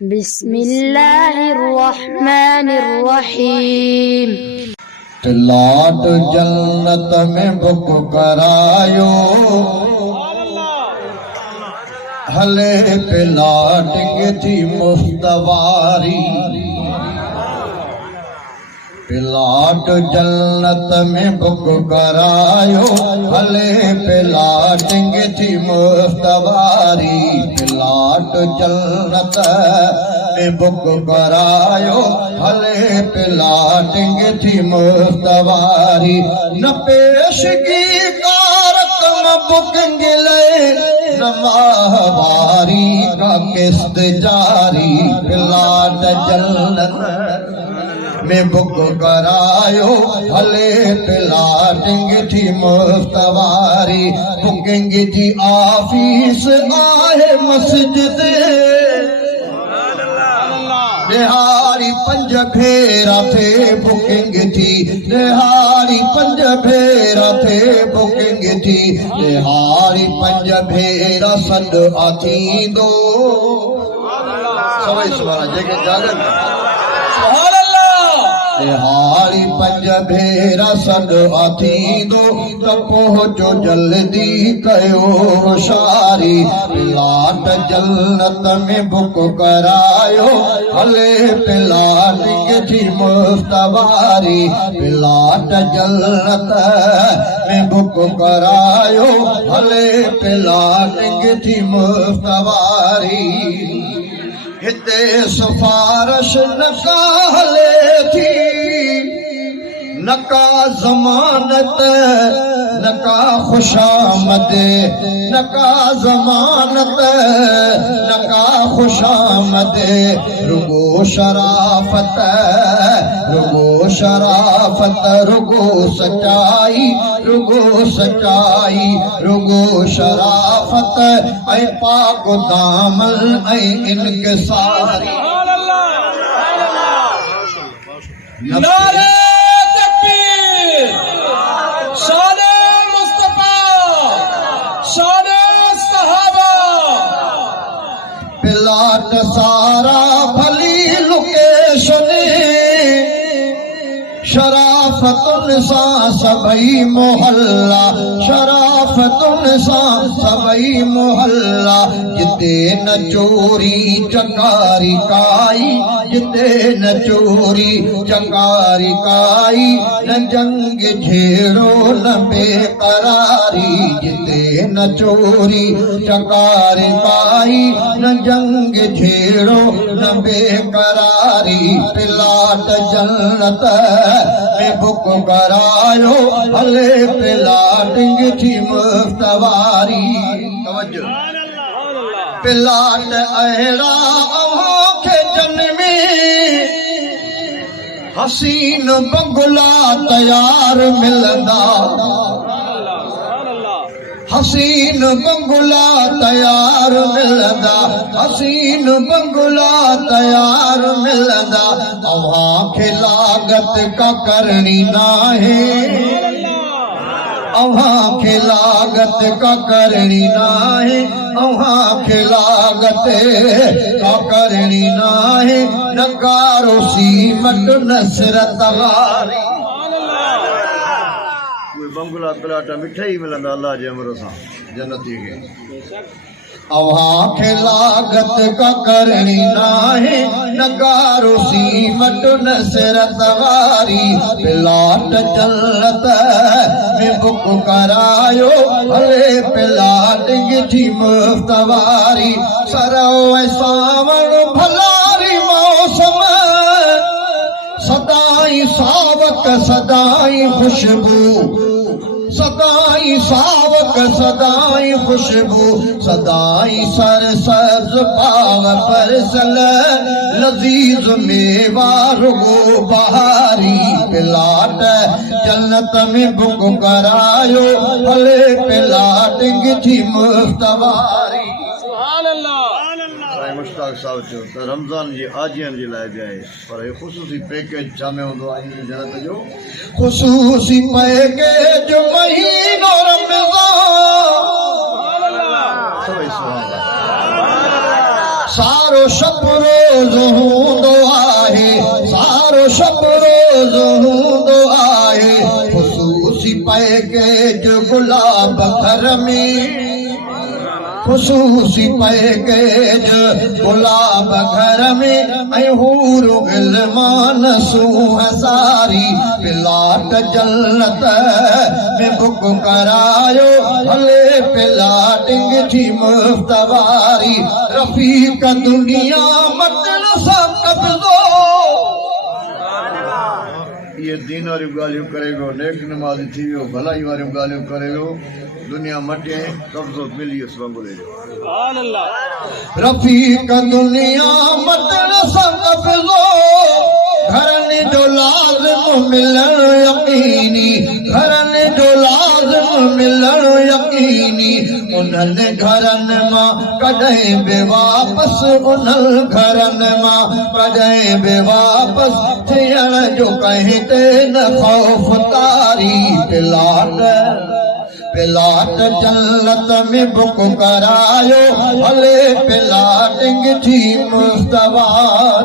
بسم الله الرحمن الرحيم प्लाट जन्नत में बुक करायो हले प्लाट के थी मुफ्तवारी प्लाट जन्नत में बुक करायो हले प्लाट के थी मुफ्तवारी प्लाट जन्नत में बुक करायो हले प्लाट के थी मुफ्तवारी न पेशगी का रकम बुकिंग ले न माहवारी का किस्त जारी प्लाट जन्नत में बुक करायो हले प्लाटिंग थी मुफ्तवारी बुकिंग जी ऑफिस आहे मस्जिद निहारी पंज फेरा थे बुकिंग थी निहारी पंज फेरा थे बुकिंग थी निहारी पंज फेरा सद आथी दो सवाई सुभान जेके जागन निहारी पंज भेरा सद आथींदो त पहुचो जल्दी कयो होशारी प्लाट जन्नत में बुक करायो हले प्लाट के थी मुफ्तवारी प्लाट जन्नत में बुक करायो हले प्लाट के थी मुफ्तवारी हिते सिफारिश न का हले थी न का ज़मानत न का खुशामद न का ज़मानत न का खुशामद रुगो शराफत रुगो शराफत रुगो सच्चाई रुगो सच्चाई रुगो शराफत ऐं पाक दामन ऐं इनकिसारी नारे तकबीर शाने मुस्तफा शाने सहाबा प्लाट सारा भली लोकेशन शराफतुन सां सभई मोहल्ला शराफतुन सां सभई मोहल्ला जिते न चोरी चकारी काई जिते न चोरी चकारी काई न जंग झेड़ो न बेकरारी जिते न चोरी चकारी काई न जंग झेड़ो न बेकरारी प्लाट जन्नत में बुक करायो हले प्लाटिंग थी मुफ्तवारी प्लाट अहिड़ा अव्हांखे जन्मी हसीन बंगला तयार मिलंदा हसीन बंगला तयार मिलंदा हसीन बंगला तयार मिलंदा अव्हांखे लागत का करणी नाहे अव्हांखे लागत का करणी नाहे अव्हांखे लागत का करणी नाहे नकारो सीमत नसरत वारी बंगला प्लाट मिठा ही मिलंदा अल्लाह जे अमर सां जन्नती खे अव्हांखे लागत का करणी नाहे नकारो सीमत नसरत वारी प्लाट जन्नत में बुक करायो हले प्लाट थी मुफ्तवारी सरो सावण भलारी मौसम सदाई सावक सदाई खुशबू सदाई सावक सदाई खुशबू सदाई सरसब्ज बाग परसल लजीज मेवा रुगो बहारी प्लाट जन्नत में बुक करायो हले प्लाट थी मुफ्तवारी मुश्ताक साहब चयो त रमज़ान जी आजियन जे लाइ बि आहे पर हे ख़ुसूसी पैकेज छा में हूंदो आहे जन्नत जो ख़ुसूसी पैकेज महीनो रमज़ान सारो शब रोज़ हूंदो आहे सारो शब रोज़ हूंदो आहे ख़ुशूसी पैकेज गुलाब घर में ख़ुशूसी पैकेज गुलाब घर में ऐं हूर गिलमान सूह सारी प्लाट जन्नत में बुक करायो हले प्लाटिंग जी मुफ्तवारी रफ़ीक दुनिया मटन सां कब्ज़ो ये दीन वारियूं ॻाल्हियूं करे वियो नेक नमाज़ी थी वियो भलाई वारियूं ॻाल्हियूं करे वियो दुनिया मटे कब्ज़ो मिली वियुसि बंगले जो रफ़ीक दुनिया मटण सां कब्ज़ो घरनि जो लाज़िम मिलणु यकीनी घरनि जो लाज़िम मिलणु यकीनी उन्हनि घरनि मां कॾहिं बि वापसि उन्हनि घरनि मां कॾहिं बि वापसि थियण जो कंहिं ते न ख़ौफ़ तारी प्लाट जन्नत में बुक करायो हले प्लाटिंग जी मुस्तवारी